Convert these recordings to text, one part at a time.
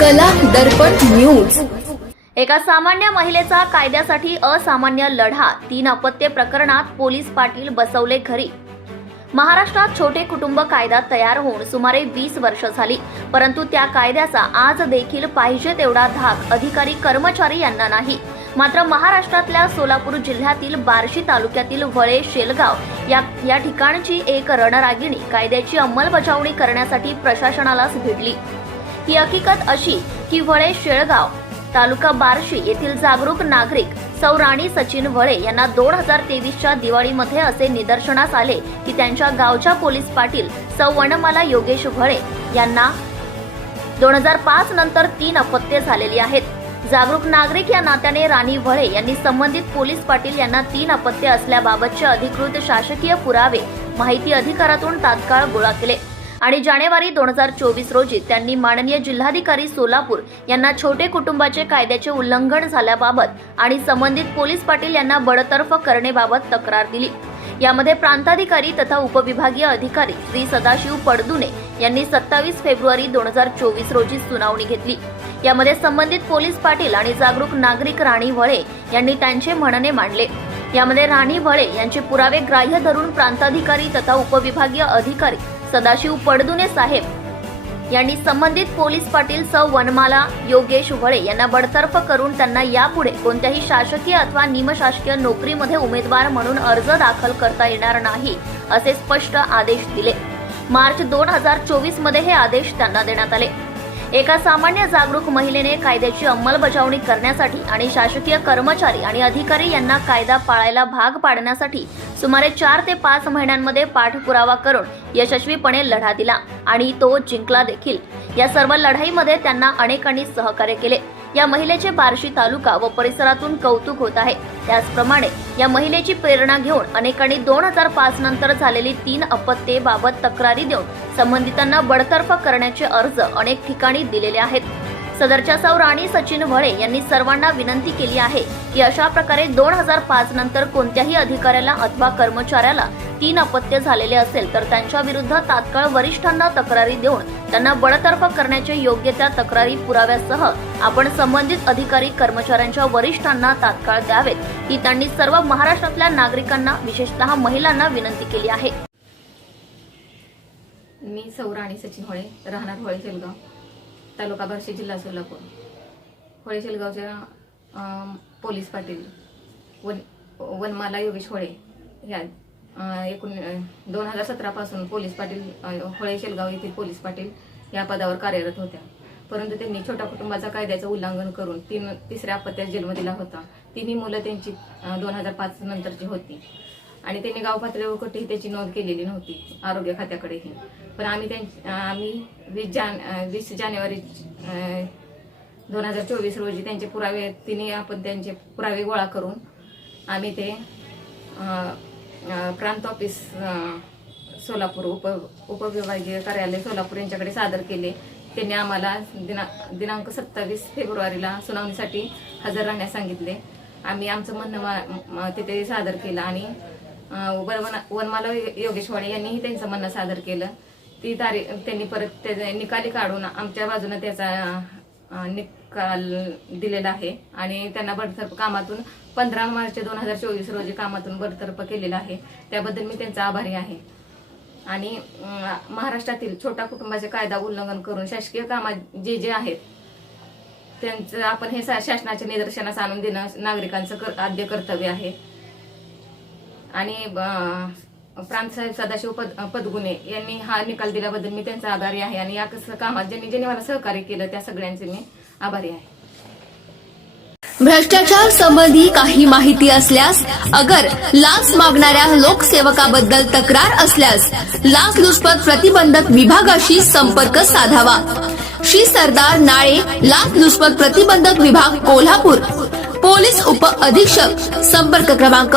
दर्पण news. एका सामान्य महिलेचा कायद्यासाठी असामान्य लढा तीन अपत्य प्रकरणात पोलीस पाटील बसवले घरी. महाराष्ट्रात छोटे कुटुंब कायदा तयार होऊन सुमारे वीस वर्ष झाली परंतु त्या कायद्याचा आज देखील पाहिजे तेवढा धाक अधिकारी कर्मचारी यांना नाही. मात्र महाराष्ट्रातल्या सोलापूर जिल्ह्यातील बार्शी तालुक्यातील वळे शेलगाव या या ठिकाणची एक रणरागिणी कायद्याची अंमलबजावणी करण्यासाठी प्रशासनालाच भिडली ही हकीकत अशी की वळे शेळगाव तालुका बार्शी येथील जागरूक नागरिक सौराणी सचिन वळे यांना दोन हजार तेवीसच्या दिवाळीमध्ये असे निदर्शनास आले की त्यांच्या गावच्या पोलीस पाटील सौ वनमाला योगेश वळे यांना दोन हजार पाच नंतर तीन अपत्ये झालेली आहेत. जागरूक नागरिक या नात्याने राणी वळे यांनी संबंधित पोलीस पाटील यांना तीन अपत्ये असल्याबाबतचे अधिकृत शासकीय पुरावे माहिती अधिकारातून तात्काळ गोळा केले. आणि जानेवारी दोन हजार चोवीस रोजी त्यांनी माननीय जिल्हाधिकारी सोलापूर यांना छोटे कुटुंबाचे कायद्याचे उल्लंघन झाल्याबाबत आणि संबंधित पोलीस पाटील यांना बडतर्फ करण्याबाबत तक्रार दिली. यामध्ये प्रांताधिकारी तथा उपविभागीय अधिकारी श्री सदाशिव पडदुने यांनी सत्तावीस फेब्रुवारी दोन हजार चोवीस रोजी सुनावणी घेतली. यामध्ये संबंधित पोलीस पाटील आणि जागरूक नागरिक राणी वळे यांनी त्यांचे म्हणणे मांडले. यामध्ये राणी वळे यांचे पुरावे ग्राह्य धरून प्रांताधिकारी तथा उपविभागीय अधिकारी सदाशिव पडदुने साहेब यांनी संबंधित पोलीस पाटील सौ. वनमाला योगेश उभळे यांना बडतर्फ करून त्यांना यापुढे कोणत्याही शासकीय अथवा निमशासकीय नोकरीमध्ये उमेदवार म्हणून अर्ज दाखल करता येणार नाही असे स्पष्ट आदेश दिले. मार्च दोन हजार चोवीसमध्ये हे आदेश त्यांना देण्यात आले. एका सामान्य जागरूक महिलेने कायद्याची अंमलबजावणी करण्यासाठी आणि शासकीय कर्मचारी आणि अधिकारी यांना कायदा पाळायला भाग पाडण्यासाठी सुमारे चार ते पाच महिन्यांमध्ये पाठपुरावा करून यशस्वीपणे लढा दिला आणि तो जिंकला देखील. या सर्व लढाईमध्ये त्यांना अनेकांनी सहकार्य केले. या महिलेचे बार्शी तालुका व परिसरातून कौतुक होत आहे. त्याचप्रमाणे या महिलेची प्रेरणा घेऊन अनेकांनी दोन हजार पाच नंतर झालेली तीन अपत्ये बाबत तक्रारी देऊन संबंधितांना बडतर्फ करण्याचे अर्ज अनेक ठिकाणी दिलेले आहेत. सदरच्या सौ राणी सचिन भळे यांनी सर्वांना विनंती केली आहे की अशा प्रकारे दोन हजार पाच नंतर कोणत्याही अधिकाऱ्याला अथवा कर्मचाऱ्याला तीन अपत्य झालेले असेल तर त्यांच्या विरुद्ध तात्काळ वरिष्ठांना तक्रारी देऊन त्यांना बडतर्फ करण्याचे योग्य त्या तक्रारी पुराव्यासह आपण संबंधित अधिकारी कर्मचाऱ्यांच्या वरिष्ठांना तात्काळ द्यावेत. ही त्यांनी सर्व महाराष्ट्रातल्या नागरिकांना विशेषतः महिलांना विनंती केली आहे. मी सौराणी सचिन होळे राहणार होळे शेलगाव तालुका बार्शी जिल्हा सोलापूर. होळे शेलगावच्या पोलीस पाटील वन वनमाला योगेश होळे ह्या एकूण दोन हजार सतरापासून पोलीस पाटील होळे शेलगाव येथील पोलीस पाटील या पदावर कार्यरत होत्या. परंतु त्यांनी छोट्या कुटुंबाचा कायद्याचं उल्लंघन करून तीन तिसऱ्या अपत्यात जन्म दिला होता. तिन्ही मुलं त्यांची दोन हजार पाच नंतरची होती. आणि त्यांनी गाव पातळीवर कुठेही त्याची नोंद केलेली नव्हती आरोग्य खात्याकडेही. पण आम्ही त्यां आम्ही वीस जान वीस जानेवारी दोन हजार चोवीस रोजी त्यांचे पुरावे तिने आपण त्यांचे पुरावे गोळा करून आम्ही ते प्रांत ऑफिस सोलापूर उप उपविभागीय कार्यालय सोलापूर यांच्याकडे सादर केले. त्यांनी आम्हाला दिना दिनांक सत्तावीस फेब्रुवारीला सुनावणीसाठी हजर राहण्यास सांगितले. आम्ही आमचं म्हणणं मा- तिथे सादर केलं आणि वन वनमाला योगेशवाडे यांनीही त्यांचं म्हणणं सादर केलं. ती तारीख त्यांनी परत त्याचे निकाली काढून आमच्या बाजूने त्याचा निकाल दिलेला आहे. आणि त्यांना बडतर्फ कामातून पंधरा मार्च दोन हजार चोवीस रोजी कामातून बडतर्फ केलेलं आहे. त्याबद्दल मी त्यांचा आभारी आहे. आणि महाराष्ट्रातील छोटा कुटुंबाचे कायदा उल्लंघन करून शासकीय कामात जे जे आहेत त्यांचं आपण हे शासनाच्या निदर्शनास आणून देणं नागरिकांचं कर- आद्य कर्तव्य आहे. आणि प्रांतसाहेब सदाशिव पद पदगुणे यांनी हा निकाल दिल्याबद्दल मी त्यांचा आभारी आहे. आणि या कसं कामात ज्यांनी ज्यांनी मला सहकार्य केलं त्या सगळ्यांचे मी आभारी आहे. भ्रष्टाचार संबंधी काही माहिती असल्यास अगर लाच मागणाऱ्या लोकसेवकाबद्दल तक्रार असल्यास लाचलुचपत प्रतिबंधक विभागाशी संपर्क साधावा. श्री सरदार नाळे लाचलुचपत प्रतिबंधक विभाग कोल्हापूर. पोलीस उप अधीक्षक संपर्क क्रमांक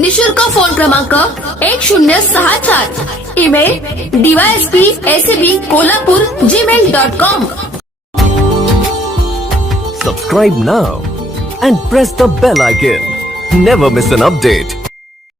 निशुल्क फ़ोन क्रमांक एक शून्य सहा सात. Email DYSP S B Kolhapur Gmail dot com subscribe now and press the bell icon never miss an update